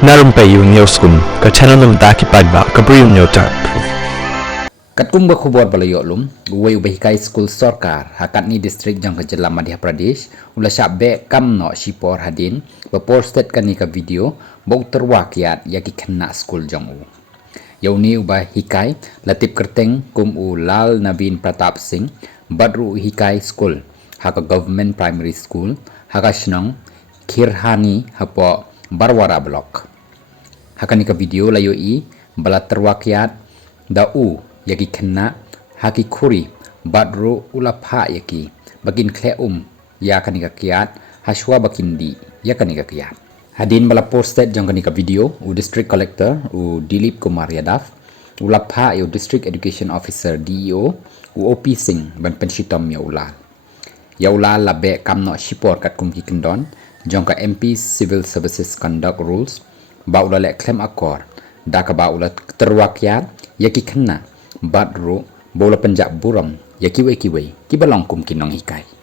Na Rympei U Hynñiewtrep, channel nabynta ki paidbah, Bri U Hynñiewtrep. Katkum berkhubur balayo lum, uwe ube hikai skul sorkar, hakat ni distrik jong kejelam Madhya Pradesh, ula syabbe kam no shipor hadien, beposted kan ni ka video, bau tyrwa kiat ïaki khynnah skul jong u. Yau ni uba hikai, latip kyrteng kum u lal nabin pratap singh, Bri U hikai skul, haka government primary school, haka shnong, Kyrshan hapo barwara block. Haka ni ka video layo i, bala tyrwa kiat, da u, ïaki khynnah, haki khuri, baroh ulapha ïaki, bagin khle ya kanika kiat, haswa bakindi, ya kanika kiat. Hadien bala posted jong kanika video, u district collector, u Dilip Kumar Yadav, ulapha u district education officer DEO, u OP Singh, ban penshitom ya ulal. Ya ulal labe kamno shipor kat kumki kendon, jong ka MP Civil Services Conduct Rules, ba ulale claim akor, da ka ba ulat tyrwa kiat, ïaki khynnah, baroh, bola penjak buram, ya kiwe, kibalong kum kinong hikai.